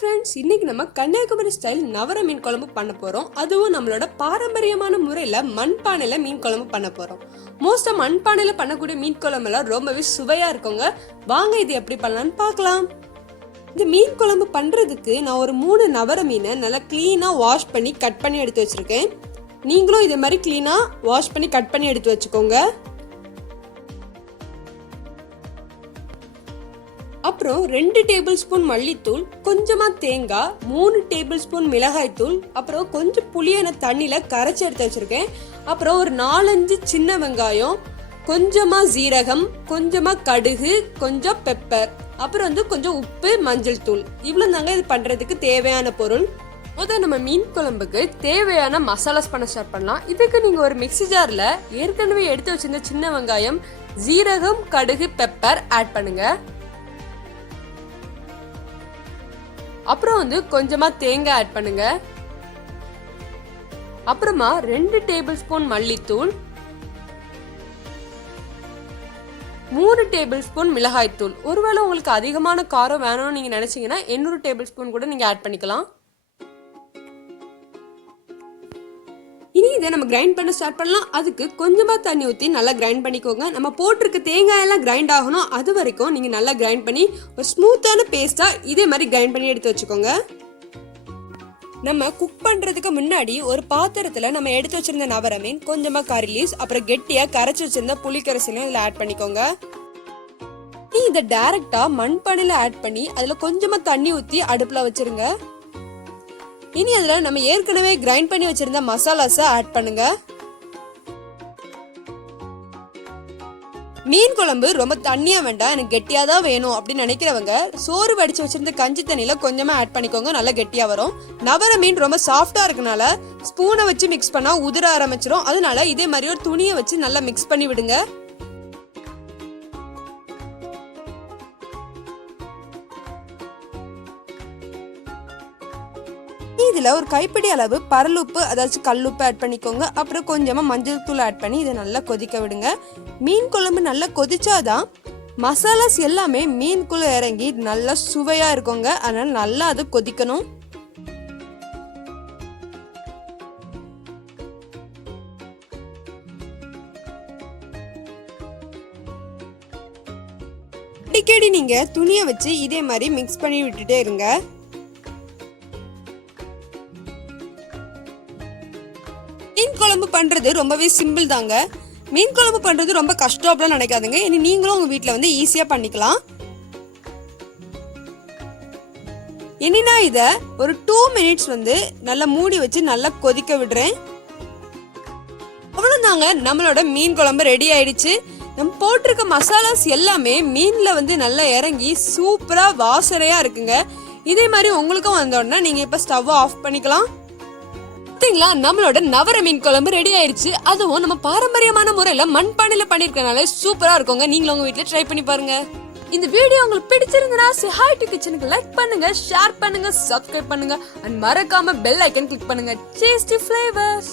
Friends, இன்னைக்கு நம்ம Kanyakumari style நவர மீன் குழம்பு பண்ண போறோம். அதுவும் நம்மளோட பாரம்பரியமான முறையில மண்பானையில மீன் குழம்பு பண்ண போறோம். மோஸ்டா மண்பானையில பண்ணக்கூடிய மீன் குழம்புலாம் ரொம்பவே சுவையா இருக்குங்க. வாங்க இது எப்படி பண்ணலாம்னு பார்க்கலாம். இந்த மீன் குழம்பு பண்றதுக்கு நான் ஒரு 3 நவர மீனை நல்லா கிளீனா வாஷ் பண்ணி கட் பண்ணி எடுத்து வச்சிருக்கேன். நீங்களும் இதே மாதிரி கிளீனா வாஷ் பண்ணி கட் பண்ணி எடுத்து வச்சுக்கோங்க. அப்புறம் 2 டேபிள் ஸ்பூன் மல்லித்தூள், கொஞ்சமா தேங்காய், 3 டேபிள் ஸ்பூன் மிளகாய் தூள், அப்புறம் கொஞ்சம் புளியான தண்ணியில கரைச்சி எடுத்து வச்சிருக்கேன். அப்புறம் ஒரு 4-5 சின்ன வெங்காயம், கொஞ்சமா ஜீரகம், கொஞ்சமா கடுகு, கொஞ்சம் பெப்பர், அப்புறம் கொஞ்சம் உப்பு, மஞ்சள் தூள். இவ்வளவு தாங்க இது பண்றதுக்கு தேவையான பொருள். முதல்ல நம்ம மீன் குழம்புக்கு தேவையான மசாலாஸ் பண்ண ஸ்டார்ட் பண்ணலாம். இதுக்கு நீங்க ஒரு மிக்ஸி ஜார்ல ஏற்கனவே எடுத்து வச்சிருந்த சின்ன வெங்காயம், ஜீரகம், கடுகு, பெப்பர் ஆட் பண்ணுங்க. அப்புறம் கொஞ்சமா தேங்காய் ஆட் பண்ணுங்க. அப்புறமா 2 டேபிள் ஸ்பூன் மல்லித்தூள், 3 டேபிள் ஸ்பூன் மிளகாய் தூள். ஒருவேளை உங்களுக்கு அதிகமான காரம் வேணும்னு நீங்க நினைச்சீங்கன்னா 800 டேபிள் ஸ்பூன் கூட நீங்க ஆட் பண்ணிக்கலாம். இனி இதை நம்ம கிரைண்ட் பண்ண ஸ்டார்ட் பண்ணலாம். அதுக்கு கொஞ்சமா தண்ணி ஊற்றி நல்லா கிரைண்ட் பண்ணிக்கோங்க. நம்ம போட்டிருக்க தேங்காய் எல்லாம் கிரைண்ட் ஆகணும். அது வரைக்கும் நீங்க நல்லா கிரைண்ட் பண்ணி ஒரு ஸ்மூத்தான பேஸ்டா இதே மாதிரி கிரைண்ட் பண்ணி எடுத்து வச்சுக்கோங்க. நம்ம குக் பண்றதுக்கு முன்னாடி ஒரு பாத்திரத்துல நம்ம எடுத்து வச்சிருந்த நவர மீன், கொஞ்சமா கறி லீவ்ஸ், அப்புறம் கெட்டியா கரைச்சி வச்சிருந்த புளிக்கரைசலையும் இதுல ஆட் பண்ணிக்கோங்க. இதை டைரக்டா மண்பானையில ஆட் பண்ணி அதுல கொஞ்சமா தண்ணி ஊற்றி அடுப்புல வச்சிருங்க. இனி அதுல நம்ம ஏற்கனவே கிரைண்ட் பண்ணி வச்சிருந்த மசாலாஸை ஆட் பண்ணுங்க. மீன் குழம்பு ரொம்ப தண்ணியா வேண்டாம், எனக்கு கெட்டியா தான் வேணும் அப்படின்னு நினைக்கிறவங்க சோறு வடிச்சு வச்சிருந்த கஞ்சி தண்ணியில கொஞ்சமா ஆட் பண்ணிக்கோங்க. நல்லா கெட்டியா வரும். நவர மீன் ரொம்ப சாஃப்டா இருக்கனால ஸ்பூனை வச்சு மிக்ஸ் பண்ணா உதிர ஆரம்பிச்சிடும். அதனால இதே மாதிரி ஒரு துணியை வச்சு நல்லா மிக்ஸ் பண்ணி விடுங்க. இதுல ஒரு கைப்பிடி அளவு பரலுப்பு, அதாச்சும் கல்லுப்பு ஆட் பண்ணிக்கோங்க. அப்புறம் கொஞ்சமா மஞ்சள் தூள் ஆட் பண்ணி இதை நல்லா கொதிக்க விடுங்க. மீன் குழம்பு நல்லா கொதிச்சாதான் மசாலாஸ் எல்லாமே மீனுக்குள்ள இறங்கி நல்லா சுவையா இருக்குங்க. அதனால நல்லா அது கொதிக்கணும். அடிக்கடி நீங்க துணியை வச்சு இதே மாதிரி மிக்ஸ் பண்ணி விட்டுட்டே இருங்க. மீன் குழம்பு பண்றது ரொம்பவே சிம்பிள் தாங்க. மீன் குழம்பு பண்றது ரொம்ப கஷ்டம் அப்படின்னு நினைக்காதுங்க. இனி நீங்களும் உங்க வீட்டுல ஈஸியா பண்ணிக்கலாம். இனி நான் இத ஒரு 2 மினிட்ஸ் நல்லா மூடி வச்சு நல்லா கொதிக்க விடுறேன். அவ்வளவுதாங்க, நம்மளோட மீன் குழம்பு ரெடி ஆயிடுச்சு. நம்ம போட்டிருக்க மசாலாஸ் எல்லாமே மீன்ல நல்லா இறங்கி சூப்பரா வாசனையா இருக்குங்க. இதே மாதிரி உங்களுக்கும் வந்தோடனே நீங்க இப்ப ஸ்டவ் ஆஃப் பண்ணிக்கலாம். நம்மளோட நவர மீன் குழம்பு ரெடி ஆயிருச்சு. அதுவும் நம்ம பாரம்பரியமான முறையில மண்பானையில பண்ணிருக்கனால சூப்பரா இருக்குங்க. நீங்களும் உங்க வீட்டுல ட்ரை பண்ணி பாருங்க. இந்த வீடியோ உங்களுக்கு பிடிச்சிருந்தா ஹாய் டு கிச்சனுக்கு லைக் பண்ணுங்க, ஷேர் பண்ணுங்க, சப்ஸ்கிரைப் பண்ணுங்க, அண்ட் மறக்காம பெல் ஐக்கன் கிளிக் பண்ணுங்க. Tasty flavours.